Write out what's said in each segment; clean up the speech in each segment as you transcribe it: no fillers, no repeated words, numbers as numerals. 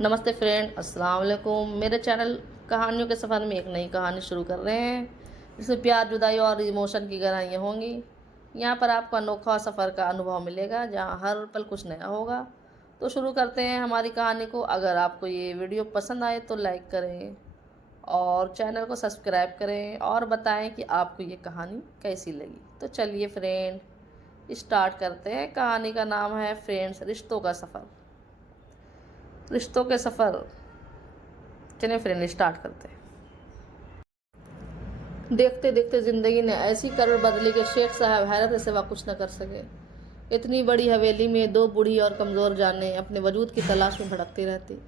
नमस्ते फ्रेंड, अस्सलाम वालेकुम। मेरे चैनल कहानियों के सफ़र में एक नई कहानी शुरू कर रहे हैं। इसमें प्यार, जुदाई और इमोशन की गहराइयाँ होंगी। यहाँ पर आपको अनोखा सफ़र का अनुभव मिलेगा जहाँ हर पल कुछ नया होगा। तो शुरू करते हैं हमारी कहानी को। अगर आपको ये वीडियो पसंद आए तो लाइक करें और चैनल को सब्सक्राइब करें और बताएं कि आपको ये कहानी कैसी लगी। तो चलिए फ्रेंड स्टार्ट करते हैं। कहानी का नाम है फ्रेंड्स, रिश्तों का सफ़र। रिश्तों के सफ़र। चलिए फ्रेंड स्टार्ट करते हैं। देखते देखते ज़िंदगी ने ऐसी करवट बदली कि शेख साहब हैरत के सिवा कुछ न कर सके। इतनी बड़ी हवेली में दो बूढ़ी और कमज़ोर जानें अपने वजूद की तलाश में भटकती रहती।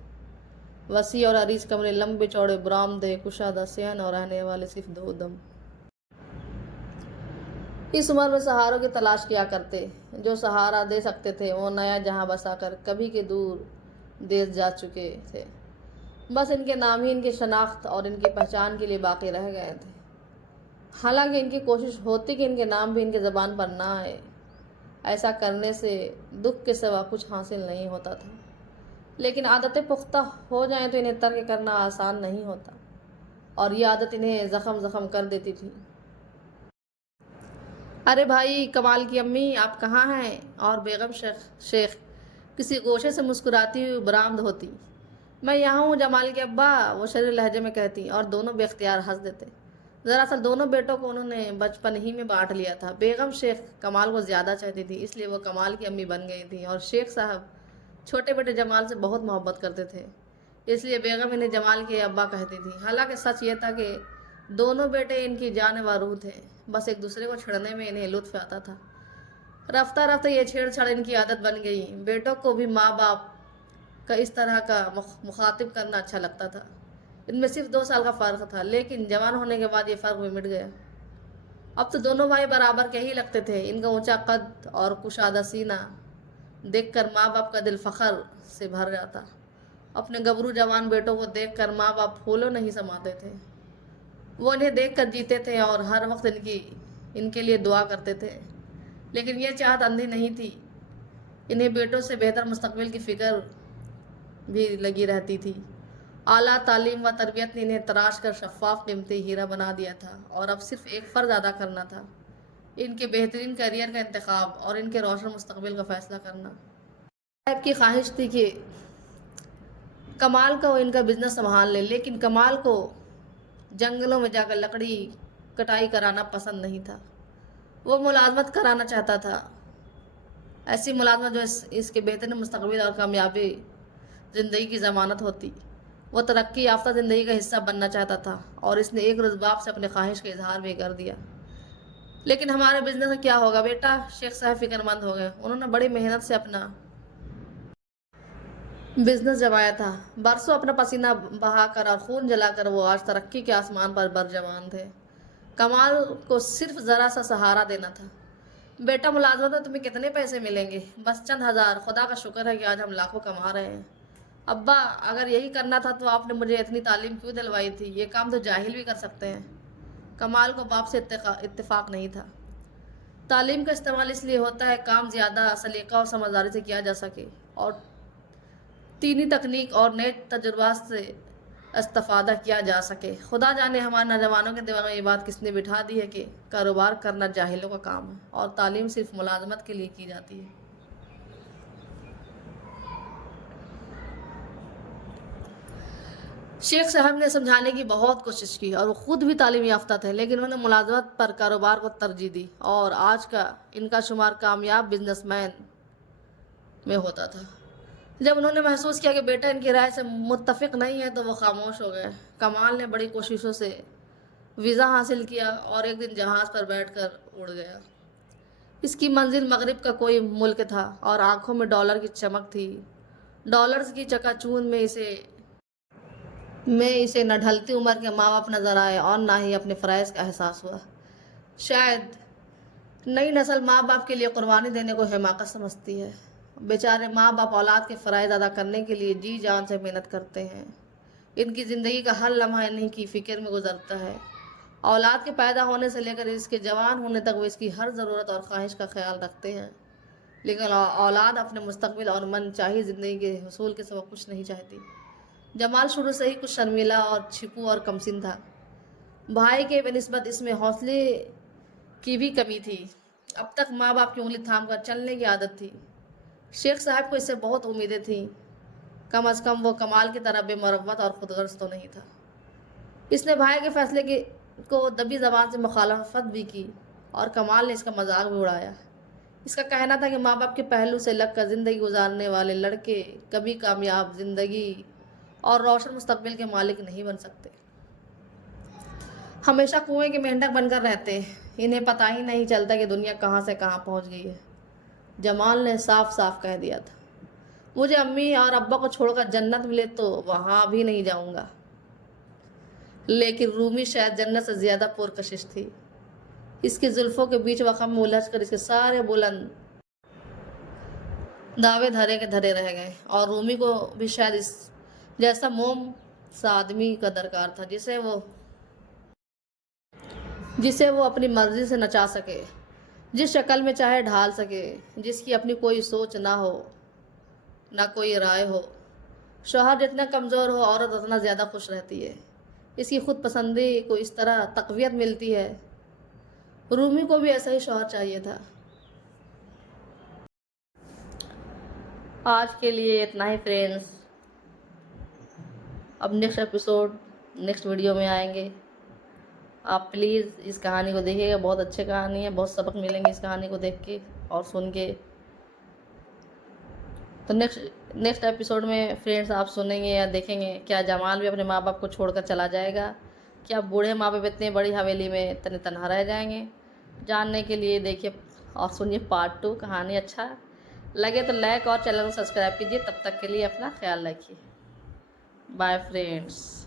वसी और अरीज कमरे, लंबे चौड़े बरामदे, कुशादा सहन और रहने वाले सिर्फ दो दम। इस उम्र में सहारों की तलाश किया करते। जो सहारा दे सकते थे वो नया जहां बसा कर कभी के दूर देश जा चुके थे। बस इनके नाम ही इनकी शनाख्त और इनकी पहचान के लिए बाकी रह गए थे। हालांकि इनकी कोशिश होती कि इनके नाम भी इनके ज़बान पर ना आए। ऐसा करने से दुख के सिवा कुछ हासिल नहीं होता था। लेकिन आदतें पुख्ता हो जाएं तो इन्हें तर्क करना आसान नहीं होता, और ये आदत इन्हें ज़ख्म ज़ख्म कर देती थी। अरे भाई, कमाल की अम्मी आप कहाँ हैं? और बेगम शेख किसी गोशे से मुस्कुराती हुई बरामद होती। मैं यहाँ हूँ जमाल के अब्बा, वो शरीर लहजे में कहती, और दोनों बेख्तियार हंस देते। दरअसल दोनों बेटों को उन्होंने बचपन ही में बांट लिया था। बेगम शेख कमाल को ज़्यादा चाहती थी, इसलिए वो कमाल की अम्मी बन गई थी, और शेख साहब छोटे बेटे जमाल से बहुत मोहब्बत करते थे, इसलिए बेगम इन्हें जमाल के अब्बा कहती थी। हालांकि सच ये था कि दोनों बेटे इनकी जानवर रूह थे। बस एक दूसरे को छेड़ने में इन्हें लुत्फ आता था। रफ्ता रफ्ता ये छेड़छाड़ इनकी आदत बन गई। बेटों को भी माँ बाप का इस तरह का मुखातिब करना अच्छा लगता था। इनमें सिर्फ 2 साल का फ़र्क था, लेकिन जवान होने के बाद ये फ़र्क भी मिट गया। अब तो दोनों भाई बराबर के ही लगते थे। इनका ऊंचा कद और कुशादा सीना देखकर माँ बाप का दिल फ़ख्र से भर जाता। अपने गबरू जवान बेटों को देखकर माँ बाप फूलों नहीं समाते थे। वो इन्हें देखकर जीते थे और हर वक्त इनके लिए दुआ करते थे। लेकिन यह चाहत अंधी नहीं थी। इन्हें बेटों से बेहतर मुस्तकबिल की फ़िक्र भी लगी रहती थी। आला तालीम व तरबियत ने इन्हें तराश कर शफ़ाफ कीमती हीरा बना दिया था, और अब सिर्फ एक फ़र्ज अदा करना था, इनके बेहतरीन करियर का इंतखाब और इनके रोशन मुस्तकबिल का फ़ैसला करना। साहब की ख्वाहिश थी कि कमाल को इनका बिजनेस संभाल ले, लेकिन कमाल को जंगलों में जाकर लकड़ी कटाई कराना पसंद नहीं था। वो मुलाजमत कराना चाहता था, ऐसी मुलाजमत जो इसके बेहतरीन मुस्तकबिल और कामयाबी ज़िंदगी की ज़मानत होती। वो तरक्की याफ्ता ज़िंदगी का हिस्सा बनना चाहता था, और इसने एक रोज़ बाप से अपने ख्वाहिश का इजहार भी कर दिया। लेकिन हमारे बिजनेस में क्या होगा बेटा? शेख साहब फिक्रमंद हो गए। उन्होंने बड़ी मेहनत से अपना बिजनेस जमाया था। बरसों अपना पसीना बहाकर और खून जलाकर वो आज तरक्की के आसमान पर बरजमान थे। कमाल को सिर्फ ज़रा सा सहारा देना था। बेटा, मुलाजमत में तुम्हें कितने पैसे मिलेंगे? बस चंद हज़ार। खुदा का शुक्र है कि आज हम लाखों कमा रहे हैं। अब्बा, अगर यही करना था तो आपने मुझे इतनी तालीम क्यों दिलवाई थी? ये काम तो जाहिल भी कर सकते हैं। कमाल को बाप से इत्तेफाक नहीं था। तालीम का इस्तेमाल इसलिए होता है काम ज़्यादा सलीका और समझदारी से किया जा सके, और दीनी तकनीक और नए तजुर्बात से इस्तेफादा किया जा सके। खुदा जाने हमारे नौजवानों के दिमाग में ये बात किसने बिठा दी है कि कारोबार करना जाहिलों का काम है और तालीम सिर्फ मुलाजमत के लिए की जाती है। शेख साहब ने समझाने की बहुत कोशिश की, और वो खुद भी तालीम याफ्ता थे, लेकिन उन्होंने मुलाजमत पर कारोबार को तरजीह दी, और आज का इनका शुमार कामयाब बिजनेसमैन में होता था। जब उन्होंने महसूस किया कि बेटा इनकी राय से मुत्तफिक नहीं है तो वो खामोश हो गए। कमाल ने बड़ी कोशिशों से वीज़ा हासिल किया और एक दिन जहाज़ पर बैठकर उड़ गया। इसकी मंजिल मगरिब का कोई मुल्क था, और आंखों में डॉलर की चमक थी। डॉलर्स की चकाचूंध में इसे न ढलती उम्र के माँ बाप नज़र आए और ना ही अपने फ़राइज़ का एहसास हुआ। शायद नई नस्ल माँ बाप के लिए कुर्बानी देने को हिमाकत समझती है। बेचारे माँ बाप औलाद के फ़राइज़ अदा करने के लिए जी जान से मेहनत करते हैं। इनकी ज़िंदगी का हर लम्हा इन्हीं की फ़िक्र में गुजरता है। औलाद के पैदा होने से लेकर इसके जवान होने तक वो इसकी हर ज़रूरत और ख्वाहिश का ख्याल रखते हैं। لیکن اولاد اپنے مستقبل اور من چاہی زندگی کے حصول کے سوا کچھ نہیں چاہتی۔ جمال شروع سے ہی کچھ شرمیلا اور چھپو اور کمسن تھا۔ بھائی کے بنسبت اس میں حوصلے کی بھی کمی تھی۔ اب تک ماں باپ کی انگلی تھام کر چلنے کی عادت تھی۔ شیخ صاحب کو اس سے بہت امیدیں تھیں، کم از کم وہ کمال کی طرح بے مروت اور خود غرض تو نہیں تھا۔ اس نے بھائی کے فیصلے کو دبی زبان سے مخالفت بھی کی اور کمال نے اس کا مذاق بھی اڑایا۔ اس کا کہنا تھا کہ ماں باپ کے پہلو سے لگ کر زندگی گزارنے والے لڑکے کبھی کامیاب زندگی اور روشن مستقبل کے مالک نہیں بن سکتے، ہمیشہ کنویں کے مینڈک بن کر رہتے، انہیں پتہ ہی نہیں چلتا کہ دنیا کہاں سے کہاں پہنچ گئی ہے۔ جمال نے صاف صاف کہہ دیا تھا، مجھے امی اور ابا کو چھوڑ کر جنت ملے تو وہاں بھی نہیں جاؤں گا۔ لیکن رومی شاید جنت سے زیادہ پرکشش تھی۔ اس کی زلفوں کے بیچ وخم میں الجھ کر اس کے سارے بلند دعوے دھرے کے دھرے رہ گئے، اور رومی کو بھی شاید اس جیسا موم سا آدمی کا درکار تھا جسے وہ اپنی مرضی سے نچا سکے، جس شکل میں چاہے ڈھال سکے، جس کی اپنی کوئی سوچ نہ ہو، نہ کوئی رائے ہو۔ شوہر جتنا کمزور ہو، عورت اتنا زیادہ خوش رہتی ہے۔ اس کی خود پسندی کو اس طرح تقویت ملتی ہے۔ رومی کو بھی ایسا ہی شوہر چاہیے تھا۔ آج کے لیے اتنا ہی فرینڈز، اب نیکسٹ ویڈیو میں آئیں گے۔ آپ پلیز اس کہانی کو دیکھیے گا، بہت اچھی کہانی ہے، بہت سبق ملیں گے اس کہانی کو دیکھ کے اور سن کے۔ تو نیکسٹ ایپیسوڈ میں فرینڈز آپ سنیں گے یا دیکھیں گے کیا جمال بھی اپنے ماں باپ کو چھوڑ کر چلا جائے گا، کیا بوڑھے ماں باپ اتنی بڑی حویلی میں تنہا رہ جائیں گے۔ جاننے کے لیے دیکھیے اور سنیے پارٹ 2 کہانی۔ اچھا لگے تو لائک اور چینل کو سبسکرائب کیجیے۔ تب تک کے لیے اپنا خیال رکھیے۔ Bye friends.